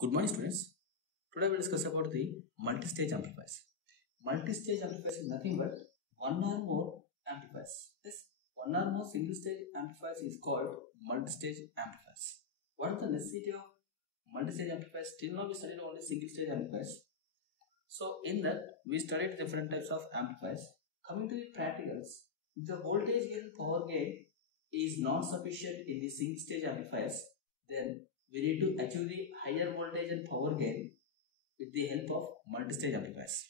Good morning, students. Today we'll discuss about the multi-stage amplifiers. Multi-stage amplifiers is nothing but one or more amplifiers. This one or more single-stage amplifiers is called multi-stage amplifiers. What is the necessity of multi-stage amplifiers? Till now we studied only single-stage amplifiers. So in that we studied different types of amplifiers. Coming to the practicals, if the voltage gain power gain is not sufficient in the single-stage amplifiers, then we need to achieve the higher voltage and power gain with the help of multi-stage amplifiers.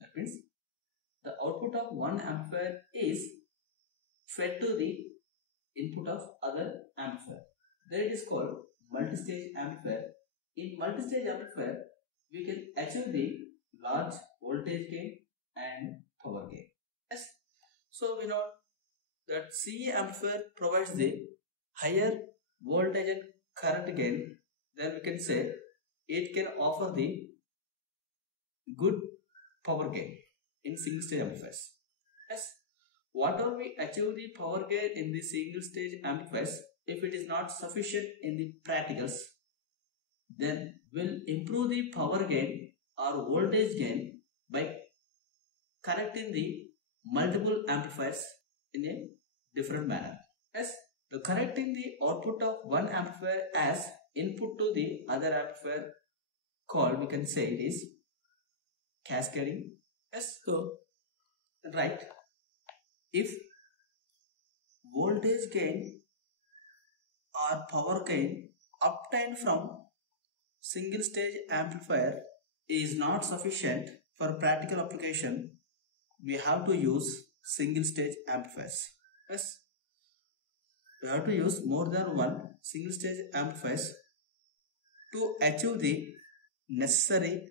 That means the output of one amplifier is fed to the input of other amplifier. Then it is called multi-stage amplifier. In multi-stage amplifier, we can achieve the large voltage gain and power gain. Yes. So we know that CE amplifier provides the higher voltage and current gain, then we can say it can offer the good power gain in single stage amplifiers. Yes, whatever we achieve the power gain in the single stage amplifiers, if it is not sufficient in the practicals, then we'll improve the power gain or voltage gain by connecting the multiple amplifiers in a different manner. Yes. The connecting the output of one amplifier as input to the other amplifier called, we can say it is cascading. Yes, so right, if voltage gain or power gain obtained from single stage amplifier is not sufficient for practical application, we have to use single stage amplifiers. Yes. We have to use more than one single stage amplifiers to achieve the necessary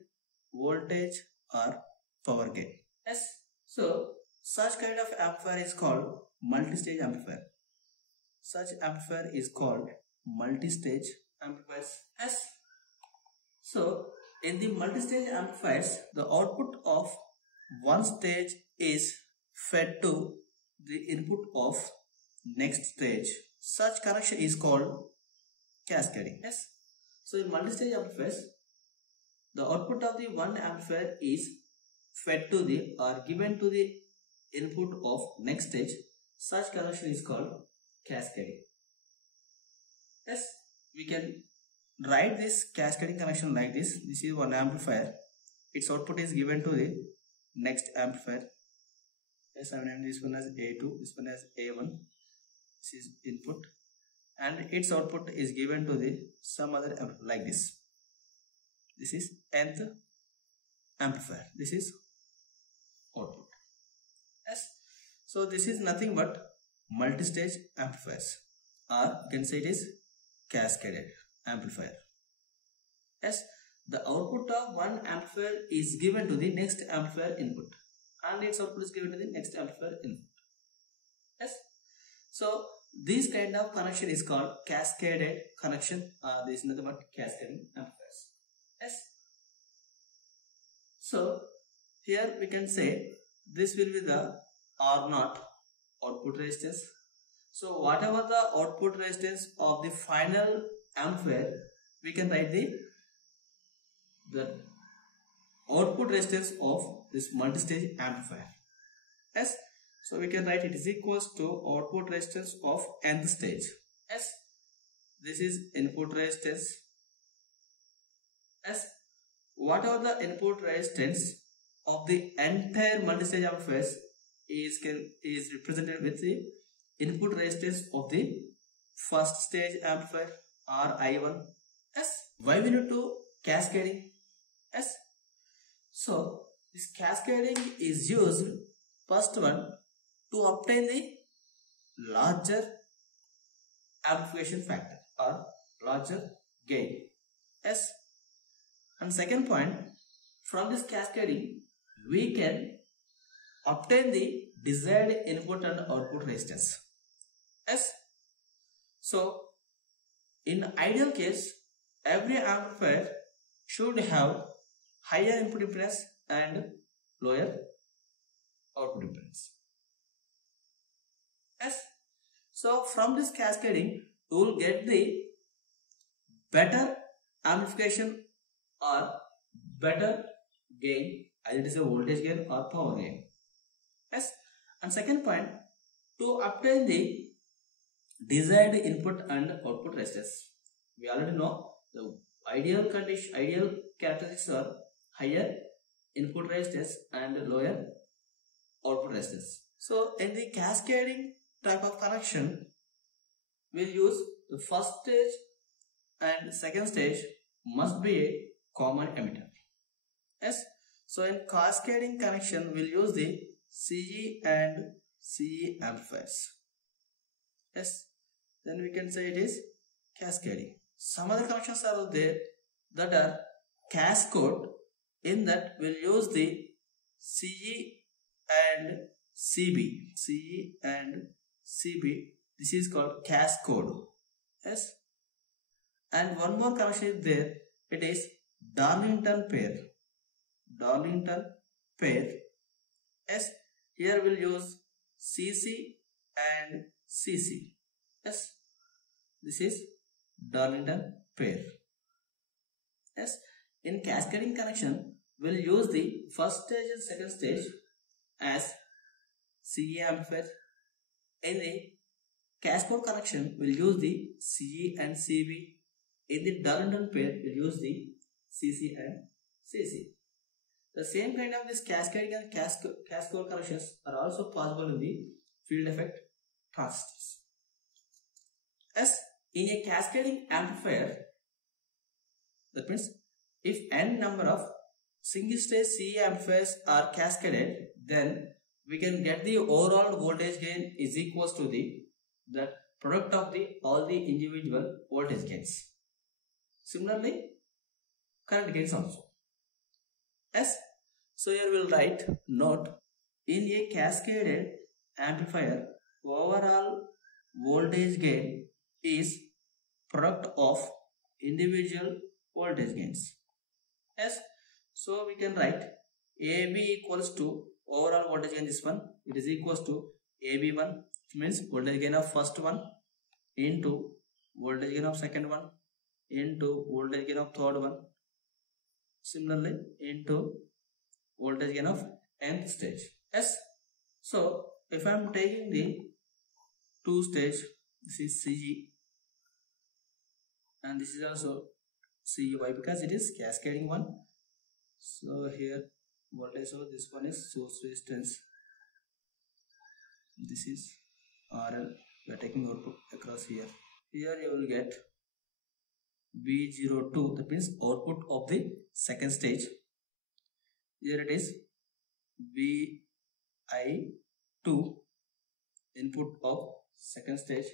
voltage or power gain. Yes. So such kind of amplifier is called multi-stage amplifier. Such amplifier is called multi-stage amplifiers. Yes. So in the multi-stage amplifiers, the output of one stage is fed to the input of next stage. Such connection is called cascading. Yes. So in multi-stage amplifiers, the output of the one amplifier is fed to the or given to the input of next stage. Such connection is called cascading. Yes. We can write this cascading connection like this. This is one amplifier. Its output is given to the next amplifier. Yes, I am naming this one as A2, this one as A1. This is input and its output is given to the some other amplifier like this. This is nth amplifier. This is output. Yes. So this is nothing but multi-stage amplifiers, or you can say it is cascaded amplifier. Yes. The output of one amplifier is given to the next amplifier input and its output is given to the next amplifier input. Yes. So this kind of connection is called cascaded connection. This is nothing but cascading amplifiers. Yes. So here we can say this will be the R0 output resistance. So whatever the output resistance of the final amplifier, we can write the output resistance of this multi-stage amplifier. Yes. So we can write it is equals to output resistance of nth stage. Yes. This is input resistance. Yes. Whatever the input resistance of the entire multi-stage amplifiers is represented with the input resistance of the first stage amplifier or I1. Yes. Why we need to cascading? Yes. So this cascading is used, first one, to obtain the larger amplification factor or larger gain. Yes. And second point, from this cascading, we can obtain the desired input and output resistance. Yes. So in ideal case, every amplifier should have higher input impedance and lower output impedance. Yes. So from this cascading, you will get the better amplification or better gain, either it is a voltage gain or power gain. Yes. And second point, to obtain the desired input and output resistance. We already know the ideal condition, ideal characteristics are higher input resistance and lower output resistance. So in the cascading type of connection, we'll use the first stage and second stage must be a common emitter. Yes. So in cascading connection, we'll use the CE and CE amplifiers. Yes. Then we can say it is cascading. Some other connections are there that are cascode. In that we'll use the CE and CB. CE and CB. This is called cascode. Yes. And one more connection is there. It is Darlington pair. Darlington pair. Yes. Here we'll use CC and CC. Yes. This is Darlington pair. Yes. In cascading connection, we'll use the first stage and second stage as CE amplifier. In the cascode connection, we'll use the CE and CB. In the Darlington pair, we'll use the CC and CC. The same kind of this cascading and cascode connections are also possible in the field effect transistors. As in a cascading amplifier, that means if n number of single stage CE amplifiers are cascaded, then we can get the overall voltage gain is equals to the product of all the individual voltage gains. Similarly, current gains also. Yes. So here we will write note, in a cascaded amplifier, overall voltage gain is product of individual voltage gains. Yes. So we can write AB equals to overall voltage gain, this one, it is equals to AB1, which means voltage gain of first one into voltage gain of second one into voltage gain of third one, similarly into voltage gain of nth stage. Yes. So if I am taking the two stage, this is CG and this is also CE. Why? Because it is cascading one. So here voltage, so this one is source resistance, this is RL. We are taking output across here. Here you will get V02, that means output of the second stage. Here it is VI2, input of second stage,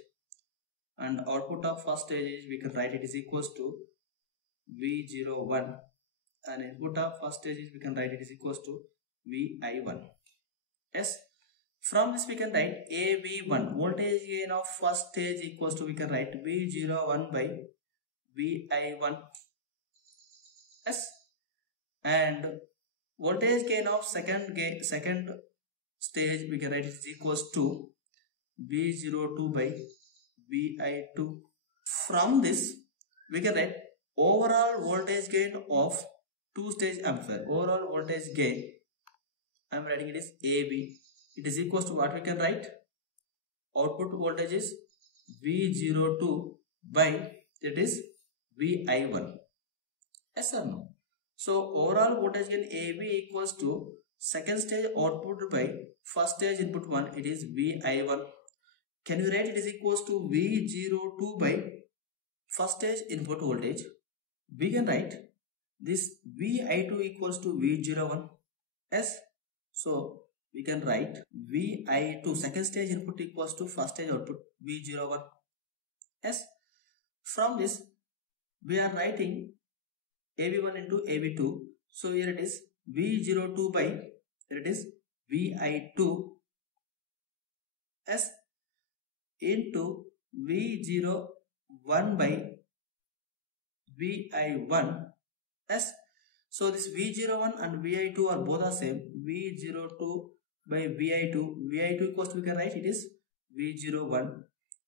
and output of first stage is, we can write it is equals to V01, and input of first stage is, we can write it is equals to VI1. Yes. From this we can write AV1, voltage gain of first stage equals to, we can write V01 by VI1. Yes. And voltage gain of second stage, we can write it is equals to V02 by VI2. From this we can write overall voltage gain of two stage amplifier. Overall voltage gain, I am writing it is AB. It is equals to what we can write? Output voltage is V02 by, that is VI1. Yes or no? So overall voltage gain AB equals to second stage output by first stage input 1, it is VI1. Can you write it is equals to V02 by first stage input voltage? We can write this VI2 equals to V01. Yes. So we can write VI2 second stage input equals to first stage output V01. Yes. From this we are writing AB1 into AB2. So here it is V02 by, here it is VI2 S into V01 by VI1 S. So this V01 and VI2 are both the same. V02 by VI2. VI2 equals to, we can write it is V01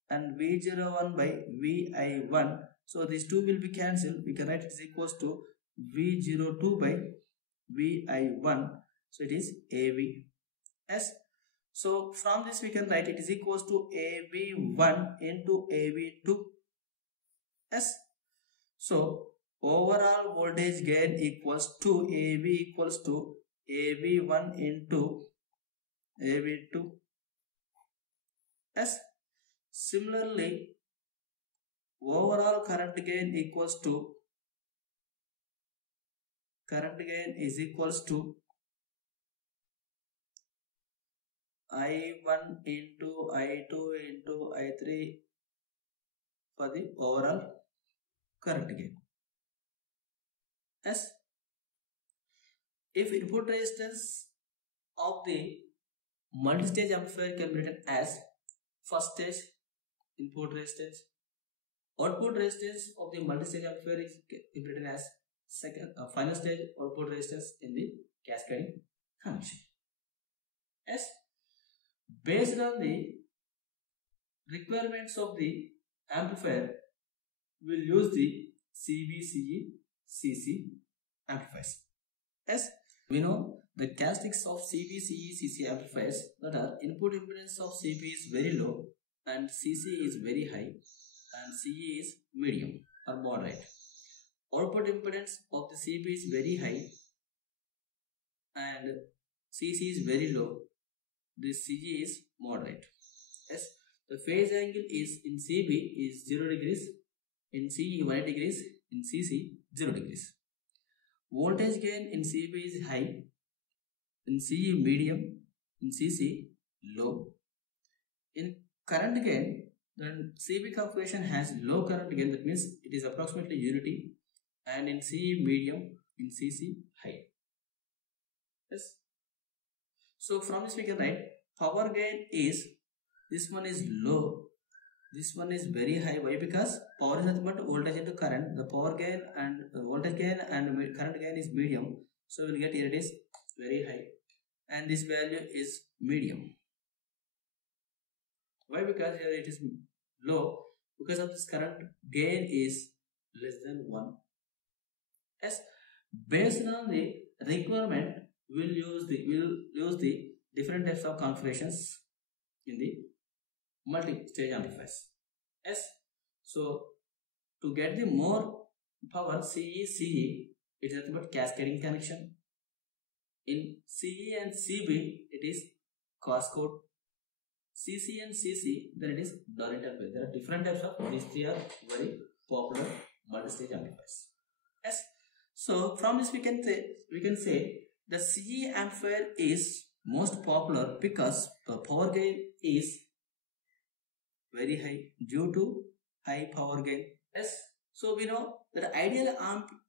and V01 by VI1. So these two will be cancelled. We can write it is equals to V02 by Vi1. So it is AV. Yes. So from this we can write it is equals to AV1 into AV2. Yes. So overall voltage gain equals to AV equals to AV1 into AV2. Yes. Similarly, overall current gain equals to I1 into I2 into I3 for the overall current gain. Yes. If input resistance of the multi-stage amplifier can be written as first stage input resistance, output resistance of the multi-stage amplifier is written as final stage output resistance in the cascading connection. Yes. Based on the requirements of the amplifier, we will use the CB, CE, CC amplifiers. Yes, we know the characteristics of CB, CE, CC amplifiers, that are input impedance of CB is very low and CC is very high and CE is medium or moderate. Output impedance of the CB is very high and CC is very low. The CE is moderate. Yes, the phase angle is in CB is 0 degrees, in CE 1 degrees, in CC 0 degrees. Voltage gain in CB is high, in CE medium, in CC low. In current gain, then CB configuration has low current gain, that means it is approximately unity, and in CE medium, in CC high. Yes. So from this we can write power gain is, this one is low, this one is very high. Why? Because power is nothing but voltage into current. The power gain and voltage gain and current gain is medium. So we will get here it is very high and this value is medium. Why? Because here it is low, because of this current gain is less than 1. Yes. Based on the requirement, we'll use the different types of configurations in the multi-stage amplifiers. Yes. So to get the more power, CE, it is nothing but cascading connection. In CE and CB, it is cascode. CC and CC, then it is Dorrington pair. There are different types of these three are very popular multi-stage amplifiers. Yes. So from this we can say the CE amplifier is most popular because the power gain is very high due to high power gain. Yes. So we know that ideal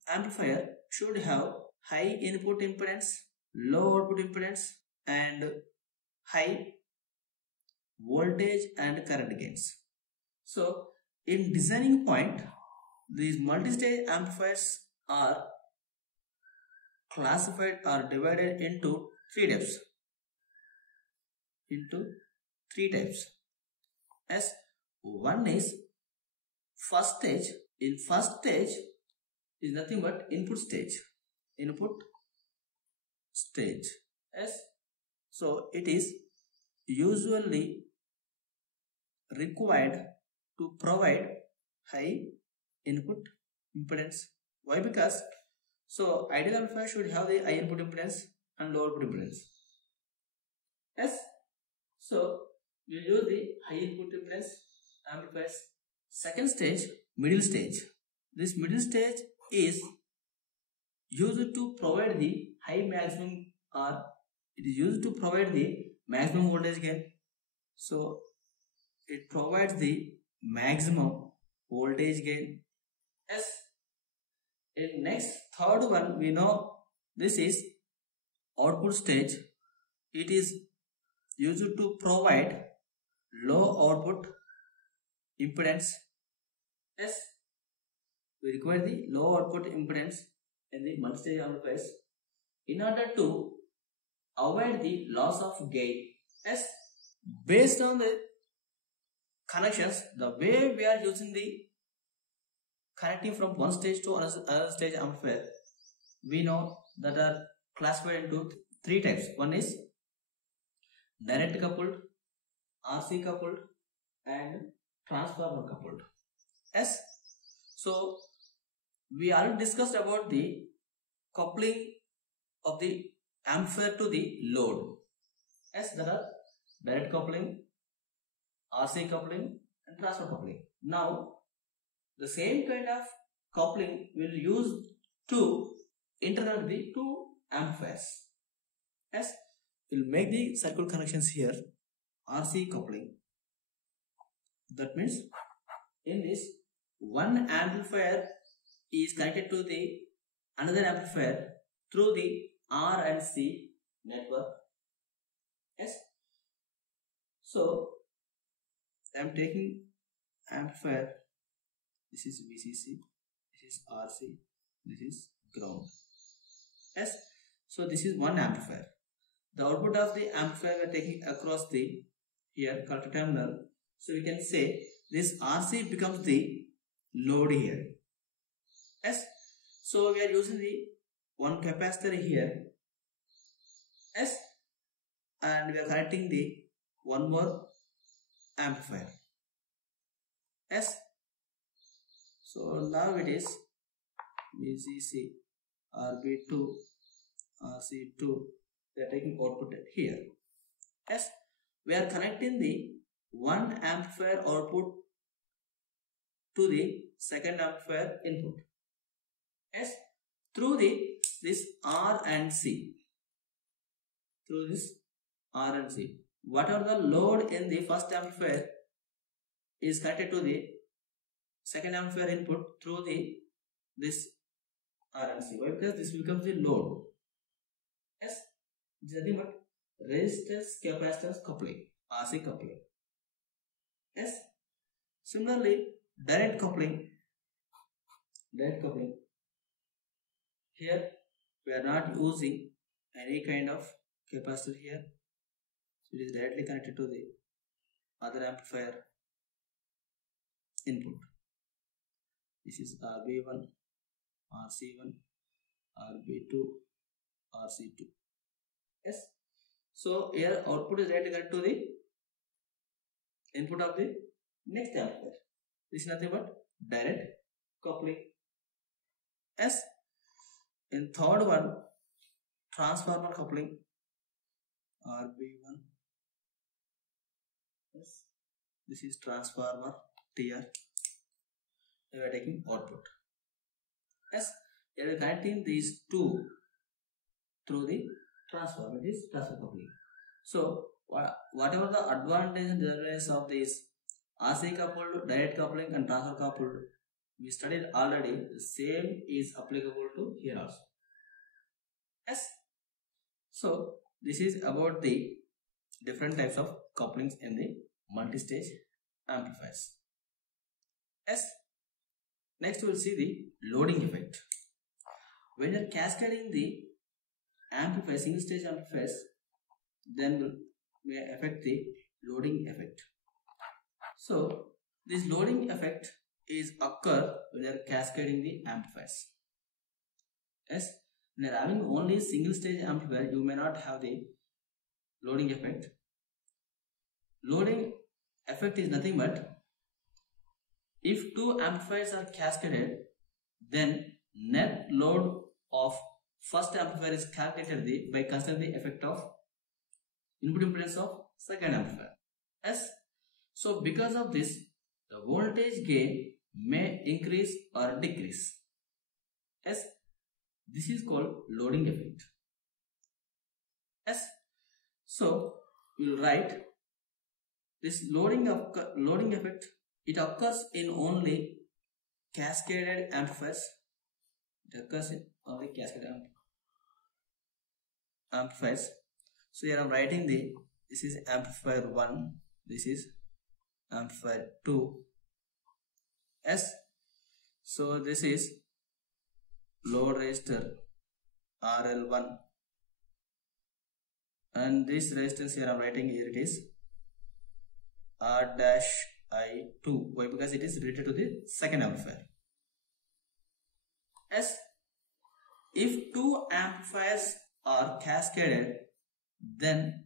amplifier should have high input impedance, low output impedance, and high voltage and current gains. So in designing point, these multi-stage amplifiers are classified or divided into three types. As one is first stage. In first stage is nothing but input stage. Yes. So it is usually required to provide high input impedance. Why? Because so ideal amplifier should have the high input impedance and low output impedance. Yes. So we use the high input impedance amplifiers. Second stage, middle stage. This middle stage is used to provide the high maximum, or it is used to provide the maximum voltage gain. So it provides the maximum voltage gain. Yes. In next third one, we know this is output stage. It is used to provide low output impedance. Yes. We require the low output impedance in the multi-stage amplifiers in order to avoid the loss of gain. Yes. Based on the connections, the way we are using the connecting from one stage to another stage amplifier, we know that are classified into three types. One is direct coupled, RC coupled, and transformer coupled. Yes. So we already discussed about the coupling of the amplifier to the load. Yes, there are direct coupling, RC coupling, and transfer coupling. Now, the same kind of coupling will use to interconnect the two amplifiers. Yes, we'll make the circuit connections here. RC coupling. That means in this, one amplifier is connected to the another amplifier through the R and C network. Yes. So I am taking amplifier. This is VCC. This is RC. This is ground. Yes. So this is one amplifier. The output of the amplifier we are taking across the here collector terminal. So we can say this RC becomes the load here. Yes. So we are using the one capacitor here. Yes. And we are connecting the one more amplifier. Yes. So now it is VCC, RB2, RC2. We are taking output here. Yes. We are connecting the one amplifier output to the second amplifier input. Yes. Through this R and C. Through this R and C. Whatever the load in the first amplifier is connected to the second amplifier input through this R and C. Why? Because this becomes the load. Yes. This is nothing but resistance capacitance coupling, RC coupling. Yes. Similarly, direct coupling. Here we are not using any kind of capacitor here. So it is directly connected to the other amplifier input. This is RB1, RC1, RB2, RC2. Yes. So here output is directly connected to the input of the next amplifier. This is nothing but direct coupling. Yes. In third one, transformer coupling. RB1. Yes. This is transformer TR. We are taking output. Yes. We are connecting these two through the transformer. It is transfer coupling. So whatever the advantage and disadvantages of this RC coupled, direct coupling and transfer coupled, we studied already. The same is applicable to here also. Yes. So this is about the different types of couplings in the multi-stage amplifiers. Yes. Next we will see the loading effect. When you are cascading the amplifier, single stage amplifiers, then may affect the loading effect. So this loading effect is occur when you are cascading the amplifiers. Yes. When you are having only single stage amplifier, you may not have the loading effect. Loading effect is nothing but if two amplifiers are cascaded, then net load of first amplifier is calculated by considering the effect of input impedance of second amplifier. Yes. So because of this, the voltage gain may increase or decrease. Yes. This is called loading effect. Yes. So we will write this loading effect. It occurs in only cascaded amplifiers. It occurs in only cascaded amplifiers. So here I am writing this is amplifier 1, this is amplifier 2. Yes. So this is load resistor RL1, and this resistance here I am writing here, it is R-I2. Why? Because it is related to the second amplifier. S. If two amplifiers are cascaded, then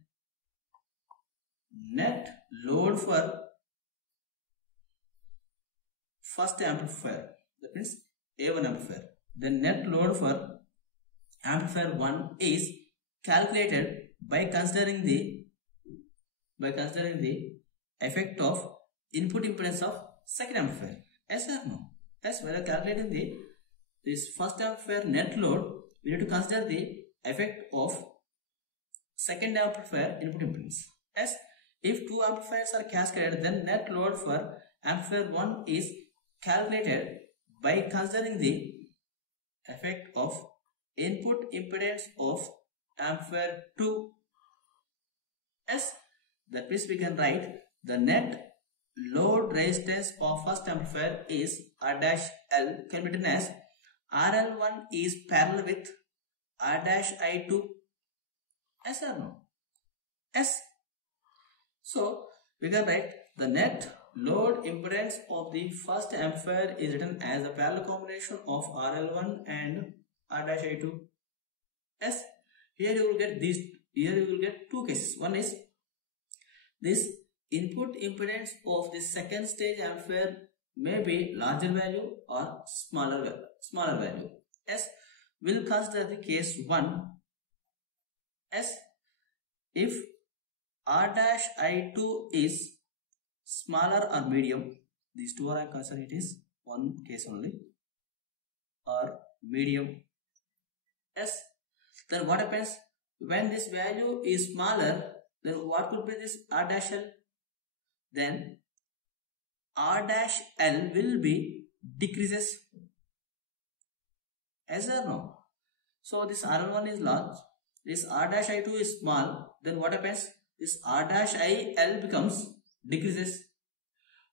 net load for first amplifier, that means A1 amplifier, the net load for amplifier 1 is calculated by considering the effect of input impedance of second amplifier. Yes or no? Yes, when calculating this first amplifier net load, we need to consider the effect of second amplifier input impedance. Yes, if two amplifiers are cascaded, then net load for amplifier 1 is calculated by considering the effect of input impedance of amplifier 2. Yes, that means we can write the net load resistance of first amplifier is R dash L, can be written as RL1 is parallel with R dash I2. Yes or no? Yes. So we can write the net load impedance of the first amplifier is written as a parallel combination of RL1 and R dash I2. Yes. Here you will get these. Here you will get two cases. One is this input impedance of the second stage amplifier may be larger value or smaller value. Yes, we'll consider the case 1. Yes, if R dash I2 is smaller or medium, these two are considered, it is one case only, or medium. Yes, then what happens when this value is smaller? Then what could be this R dash L? Then R dash L will be decreases. Yes or no? So this R1 is large, this R dash I2 is small, then what happens? This R dash IL becomes decreases.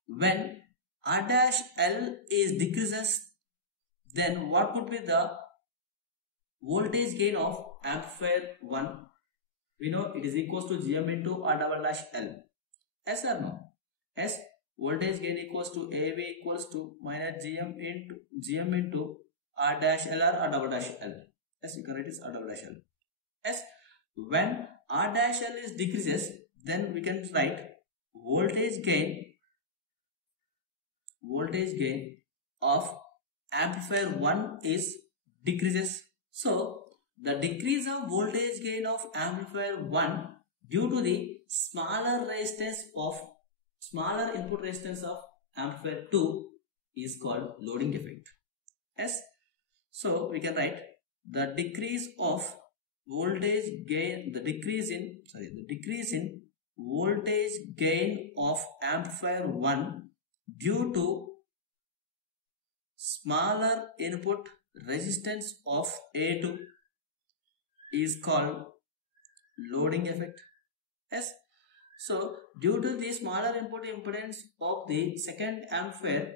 When R dash L is decreases, then what could be the voltage gain of amplifier 1? We know it is equals to Gm into R double dash L. Yes or no? Yes, voltage gain equals to AV equals to minus Gm into R dash L or R double dash L. Yes, you can write it as R double dash L. Yes, when R dash L is decreases, then we can write voltage gain of amplifier 1 is decreases. So the decrease of voltage gain of amplifier 1 due to the smaller input resistance of amplifier 2 is called loading effect. Yes, so we can write the decrease of voltage gain, the decrease in voltage gain of amplifier 1 due to smaller input resistance of A2 is called loading effect. Yes, so due to the smaller input impedance of the second amplifier,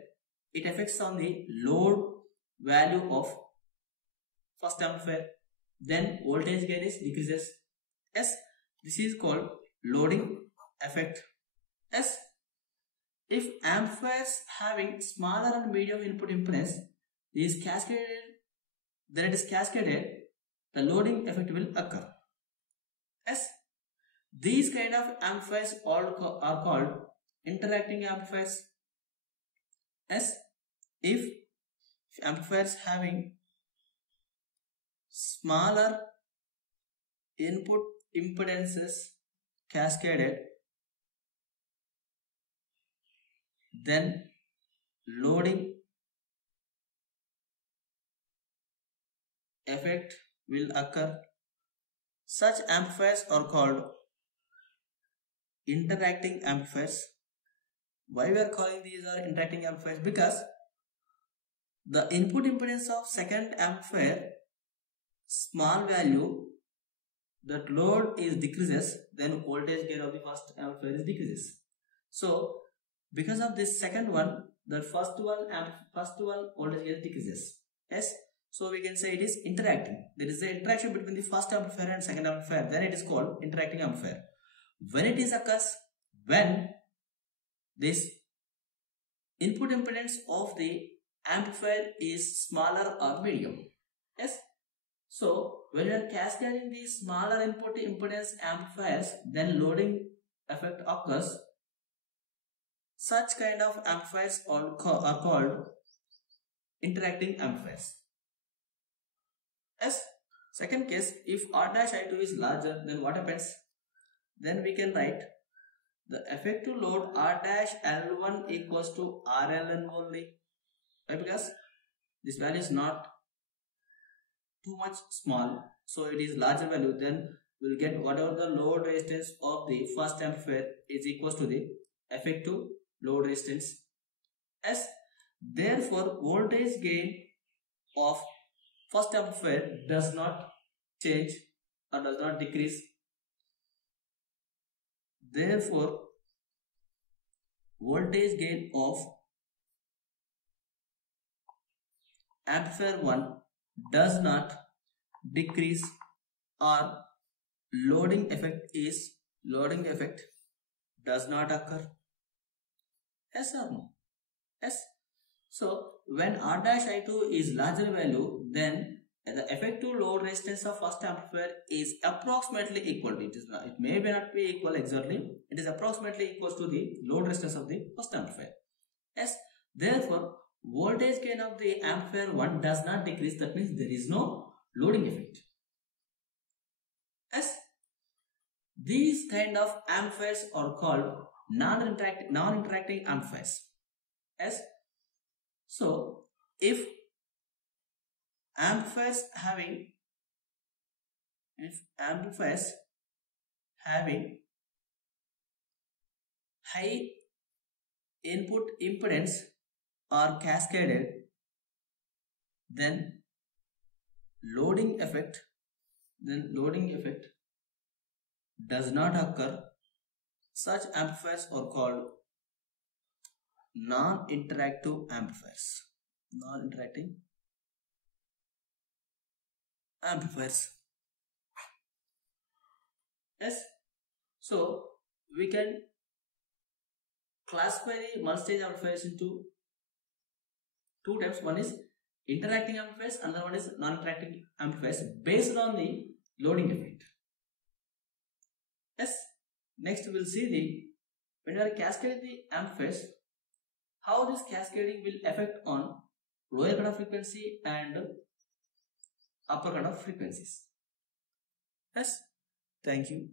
it affects on the load value of first amplifier, then voltage gain is decreases. Yes, this is called loading effect. Yes, if amplifiers having smaller and medium input impedance is cascaded, the loading effect will occur. Yes, these kind of amplifiers are called interacting amplifiers. Yes, if amplifiers having smaller input impedances cascaded, then loading effect will occur. Such amplifiers are called interacting amplifiers. Why we are calling these are interacting amplifiers? Because the input impedance of second amplifier small value, that load is decreases, then voltage gain of the first amplifier is decreases. So because of this second one, the first one voltage gain decreases. Yes, so we can say it is interacting. There is an interaction between the first amplifier and second amplifier, then it is called interacting amplifier. When it is occurs, when this input impedance of the amplifier is smaller or medium. Yes. So when you are cascading these smaller input impedance amplifiers, then loading effect occurs. Such kind of amplifiers are called interacting amplifiers. Yes. Second case, if R dash I2 is larger, then what happens? Then we can write the effective load R dash L1 equals to RLN only. Why? Because this value is not too much small, so it is larger value. Then we will get whatever the load resistance of the first amplifier is equals to the effective load resistance. As therefore, voltage gain of first amplifier does not change or does not decrease. Therefore, voltage gain of amplifier 1 does not decrease, or loading effect does not occur. Yes or no? Yes. So when R dash I2 is larger value, then the effective load resistance of first amplifier is approximately equal to it. It may not be equal exactly. It is approximately equal to the load resistance of the first amplifier. Yes. Therefore, voltage gain of the amplifier 1 does not decrease. That means there is no loading effect. Yes. These kind of amplifiers are called non-interacting amplifiers. Yes. So if amplifiers having high input impedance are cascaded, then loading effect does not occur. Such amplifiers are called non-interactive amplifiers. Non-interacting amplifiers. Yes. So we can classify the multi-stage amplifiers into two types. One is interacting amplifiers, another one is non-interacting amplifiers based on the loading effect. Yes. Next we will see when we are cascading the amplifiers, how this cascading will affect on lower cut of frequency and upper cut of frequencies. Yes. Thank you.